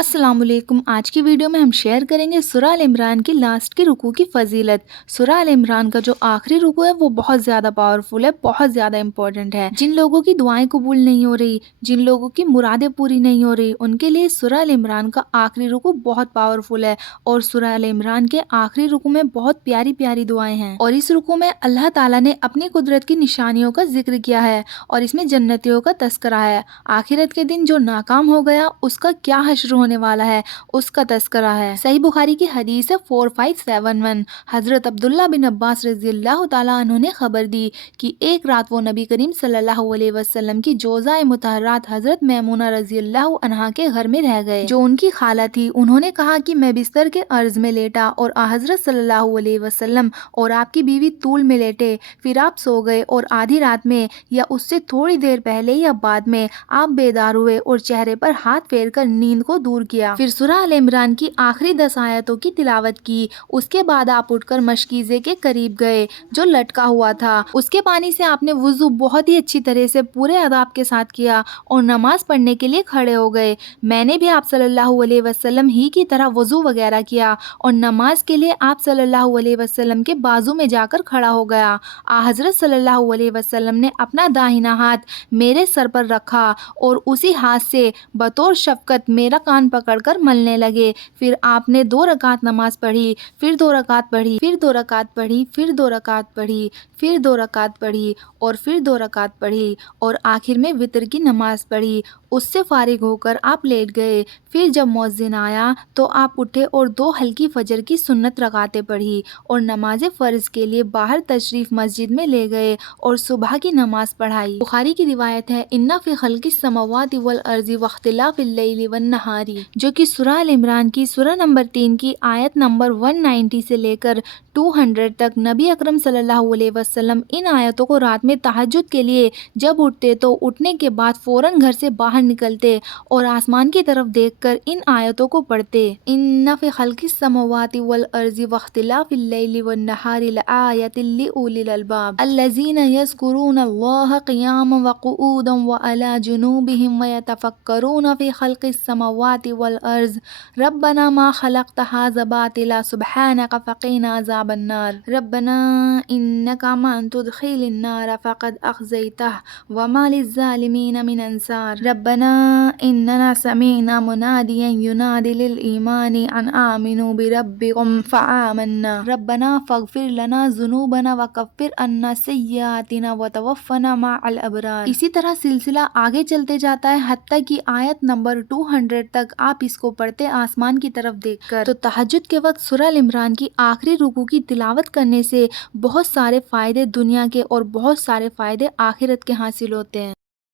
अस्सलाम वालेकुम। आज की वीडियो में हम शेयर करेंगे सूरह आल इमरान की लास्ट की रुकू की फजीलत। सूरह आल इमरान का जो आखिरी रुकू है वो बहुत ज़्यादा पावरफुल है, बहुत ज़्यादा इंपॉर्टेंट है। जिन लोगों की दुआएं कबूल नहीं हो रही, जिन लोगों की मुरादें पूरी नहीं हो रही, उनके लिए सूरह आल इमरान का आखिरी रुकू बहुत पावरफुल है। और सूरह आल इमरान के आखिरी रुकू में बहुत प्यारी प्यारी दुआएं हैं। और इस रुकू में अल्लाह ताला ने अपनी कुदरत की निशानियों का जिक्र किया है और इसमें जन्नतियों का तस्करा है। आखिरत के दिन जो नाकाम हो गया उसका क्या हश्र होने वाला है उसका तस्करा है। सही बुखारी की हदीस है 4571। हजरत अब्दुल्ला बिन अब्बास रज़ियल्लाहु ताला अन्हु ने खबर दी कि एक रात वो नबी करीम सल्लल्लाहु अलैहि वसल्लम की जोज़ाए मुतहर्रात हजरत मैमूना रज़ियल्लाहु अन्हा के घर में रह गए, जो उनकी खाला थी। उन्होंने कहा कि मैं बिस्तर के अर्ज में लेटा और हजरत सल्लल्लाहु अलैहि वसल्लम और आपकी बीवी तूल में लेटे। फिर आप सो गए और आधी रात में या उससे थोड़ी देर पहले या बाद में आप बेदार हुए और चेहरे पर हाथ फेर कर नींद को दूर किया। फिर सूरह आल इमरान की आखिरी 10 आयतों की तिलावत की। उसके बाद आप उठकर मशकीज़े के करीब गए जो लटका हुआ था। उसके पानी से आपने वुजू बहुत ही अच्छी तरह से पूरे अदाब के साथ किया और नमाज पढ़ने के लिए खड़े हो गए। मैंने भी आप सल्लल्लाहु अलैहि वसल्लम ही की तरह वुजू वगैरह किया और नमाज के लिए आप सल्लल्लाहु अलैहि वसल्लम के बाजू में जाकर खड़ा हो गया। हजरत सल्लल्लाहु अलैहि वसल्लम ने अपना दाहिना हाथ मेरे सर पर रखा और उसी हाथ से बतौर शफकत मेरा कान पकड़कर मलने लगे। फिर आपने 2 रकात नमाज पढ़ी, फिर 2 रकात पढ़ी, फिर 2 रकात पढ़ी, फिर 2 रकात पढ़ी, फिर 2 रकात पढ़ी और फिर 2 रकात पढ़ी और आखिर में वितर की नमाज पढ़ी। उससे फारिग होकर आप लेट गए। फिर जब मुअज्जिन आया तो आप उठे और 2 हल्की फजर की सुन्नत रकातें पढ़ी और नमाज फ़र्ज के लिए बाहर तशरीफ मस्जिद में ले गए और सुबह की नमाज पढ़ाई। बुखारी की रिवायत है इन्ना फी खल्क़िस समावाति वल अर्ज़ि वख्तिलाफ़िल लैलि वन नहारी, जो कि सूरह आल इमरान की सूरह नंबर 3 की आयत नंबर 190 से लेकर 200 तक नबी अकरम सल्लल्लाहु अलैहि वसल्लम इन आयतों को रात में तहज्जुद के लिए जब उठते तो उठने के बाद फौरन घर से बाहर निकलते और आसमान की तरफ देखकर इन आयतों को पढ़ते। इन्ना फी खल्क़िस समावाति वल अर्ज़ि वख्तिलाफ़िल लैलि वन नहारि लआयतिन लिउलिल अलबाब अल्लज़ीना यज़्कुरूना अल्लाह क़ियामन व क़ुऊदन व अला जुनूबिहिम व यतफ़क्करूना फी खल्क़िस समावाति वल अर्ज़ रब्बना मा खलक़्त हाज़ा बातिला सुब्हानक फ़क़ीना अज़ाबन नार रब्बना इन्नका मन तुदखिलिन नार फ़क़द अख़ज़ैतह व मा लिज़्ज़ालिमीन मिन अंसार रब्बना इन्नना समीअना मुनादियन युनादि लिल ईमानि अन आमिनू बिरब्बिकुम फ़आमन्ना रब्बना फ़ग़फ़िर लना ज़ुनूबना व कफ़्फ़िर अन्ना सय्यिआतिना व तवफ़्फ़ना मअल अबरार। इसी तरह सिलसिला आगे चलते जाता है हत्ता कि आयत नंबर 200 तक आप इसको पढ़ते आसमान की तरफ देखकर। तो तहज्जुद के वक्त सूरह आल इमरान की आखिरी रुकू की तिलावत करने से बहुत सारे फ़ायदे दुनिया के और बहुत सारे फ़ायदे आखिरत के हासिल होते हैं।